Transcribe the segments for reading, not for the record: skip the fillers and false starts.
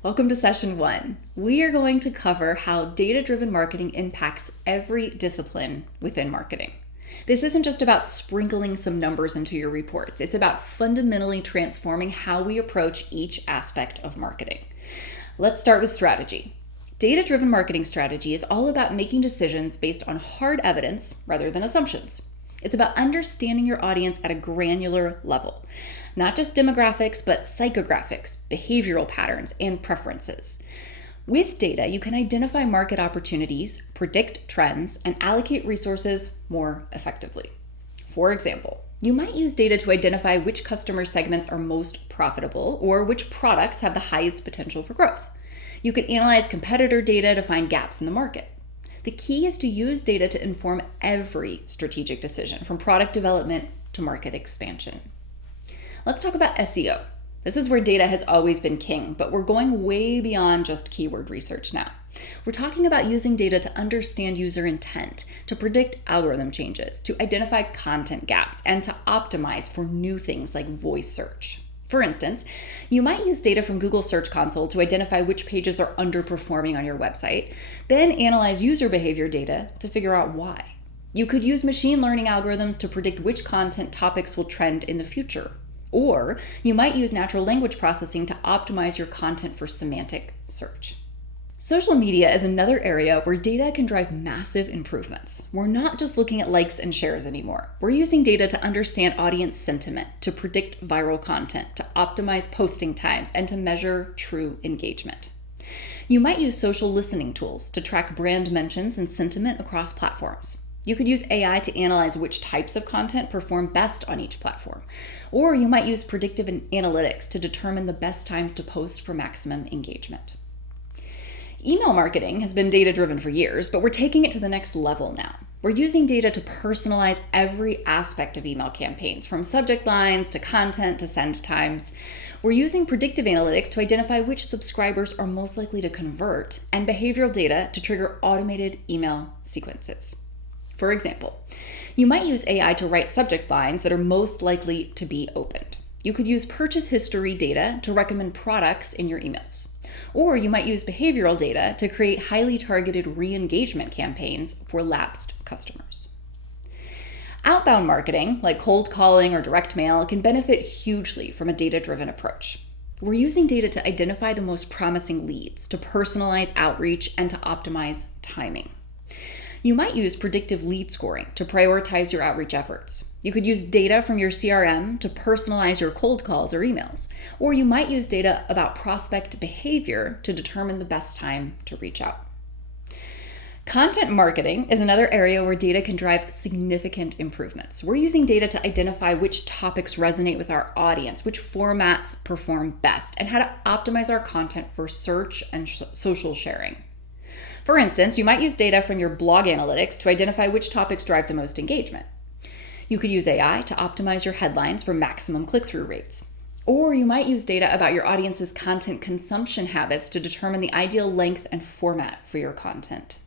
Welcome to session 1. We are going to cover how data-driven marketing impacts every discipline within marketing. This isn't just about sprinkling some numbers into your reports. It's about fundamentally transforming how we approach each aspect of marketing. Let's start with strategy. Data-driven marketing strategy is all about making decisions based on hard evidence rather than assumptions. It's about understanding your audience at a granular level. Not just demographics, but psychographics, behavioral patterns, and preferences. With data, you can identify market opportunities, predict trends, and allocate resources more effectively. For example, you might use data to identify which customer segments are most profitable or which products have the highest potential for growth. You can analyze competitor data to find gaps in the market. The key is to use data to inform every strategic decision, from product development to market expansion. Let's talk about SEO. This is where data has always been king, but we're going way beyond just keyword research now. We're talking about using data to understand user intent, to predict algorithm changes, to identify content gaps, and to optimize for new things like voice search. For instance, you might use data from Google Search Console to identify which pages are underperforming on your website, then analyze user behavior data to figure out why. You could use machine learning algorithms to predict which content topics will trend in the future. Or you might use natural language processing to optimize your content for semantic search. Social media is another area where data can drive massive improvements. We're not just looking at likes and shares anymore. We're using data to understand audience sentiment, to predict viral content, to optimize posting times, and to measure true engagement. You might use social listening tools to track brand mentions and sentiment across platforms. You could use AI to analyze which types of content perform best on each platform. Or you might use predictive analytics to determine the best times to post for maximum engagement. Email marketing has been data-driven for years, but we're taking it to the next level now. We're using data to personalize every aspect of email campaigns, from subject lines to content to send times. We're using predictive analytics to identify which subscribers are most likely to convert, and behavioral data to trigger automated email sequences. For example, you might use AI to write subject lines that are most likely to be opened. You could use purchase history data to recommend products in your emails. Or you might use behavioral data to create highly targeted re-engagement campaigns for lapsed customers. Outbound marketing, like cold calling or direct mail, can benefit hugely from a data-driven approach. We're using data to identify the most promising leads, to personalize outreach, and to optimize timing. You might use predictive lead scoring to prioritize your outreach efforts. You could use data from your CRM to personalize your cold calls or emails. Or you might use data about prospect behavior to determine the best time to reach out. Content marketing is another area where data can drive significant improvements. We're using data to identify which topics resonate with our audience, which formats perform best, and how to optimize our content for search and social sharing. For instance, you might use data from your blog analytics to identify which topics drive the most engagement. You could use AI to optimize your headlines for maximum click-through rates. Or you might use data about your audience's content consumption habits to determine the ideal length and format for your content.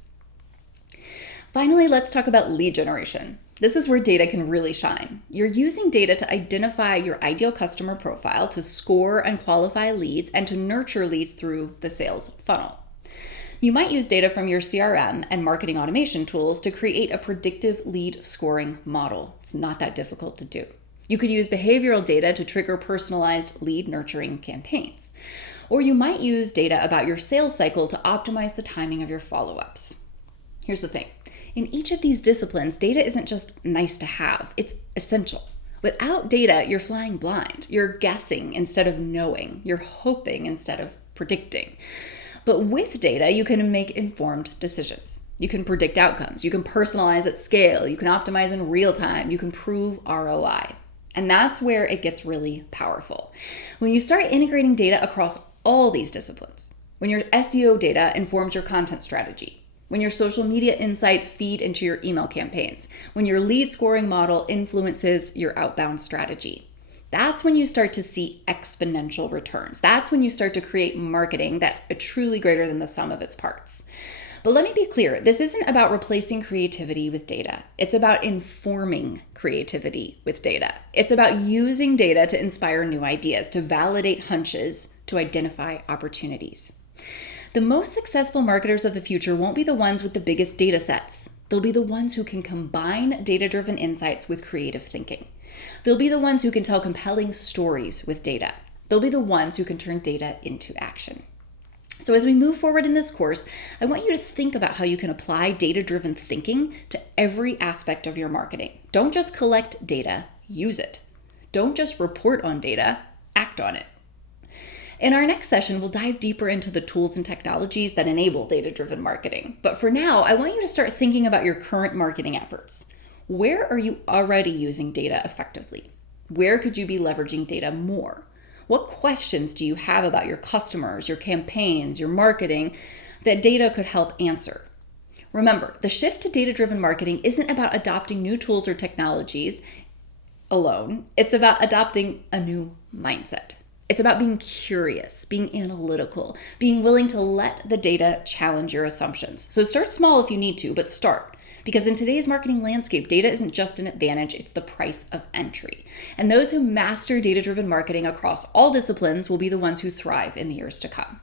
Finally, let's talk about lead generation. This is where data can really shine. You're using data to identify your ideal customer profile, to score and qualify leads, and to nurture leads through the sales funnel. You might use data from your CRM and marketing automation tools to create a predictive lead scoring model. It's not that difficult to do. You could use behavioral data to trigger personalized lead nurturing campaigns. Or you might use data about your sales cycle to optimize the timing of your follow-ups. Here's the thing. In each of these disciplines, data isn't just nice to have, it's essential. Without data, you're flying blind. You're guessing instead of knowing. You're hoping instead of predicting. But with data, you can make informed decisions. You can predict outcomes. You can personalize at scale. You can optimize in real time. You can prove ROI. And that's where it gets really powerful. When you start integrating data across all these disciplines, when your SEO data informs your content strategy, when your social media insights feed into your email campaigns, when your lead scoring model influences your outbound strategy, that's when you start to see exponential returns. That's when you start to create marketing that's truly greater than the sum of its parts. But let me be clear, this isn't about replacing creativity with data. It's about informing creativity with data. It's about using data to inspire new ideas, to validate hunches, to identify opportunities. The most successful marketers of the future won't be the ones with the biggest data sets. They'll be the ones who can combine data-driven insights with creative thinking. They'll be the ones who can tell compelling stories with data. They'll be the ones who can turn data into action. So as we move forward in this course, I want you to think about how you can apply data-driven thinking to every aspect of your marketing. Don't just collect data, use it. Don't just report on data, act on it. In our next session, we'll dive deeper into the tools and technologies that enable data-driven marketing. But for now, I want you to start thinking about your current marketing efforts. Where are you already using data effectively? Where could you be leveraging data more? What questions do you have about your customers, your campaigns, your marketing that data could help answer? Remember, the shift to data-driven marketing isn't about adopting new tools or technologies alone. It's about adopting a new mindset. It's about being curious, being analytical, being willing to let the data challenge your assumptions. So start small if you need to, but start. Because in today's marketing landscape, data isn't just an advantage, it's the price of entry. And those who master data-driven marketing across all disciplines will be the ones who thrive in the years to come.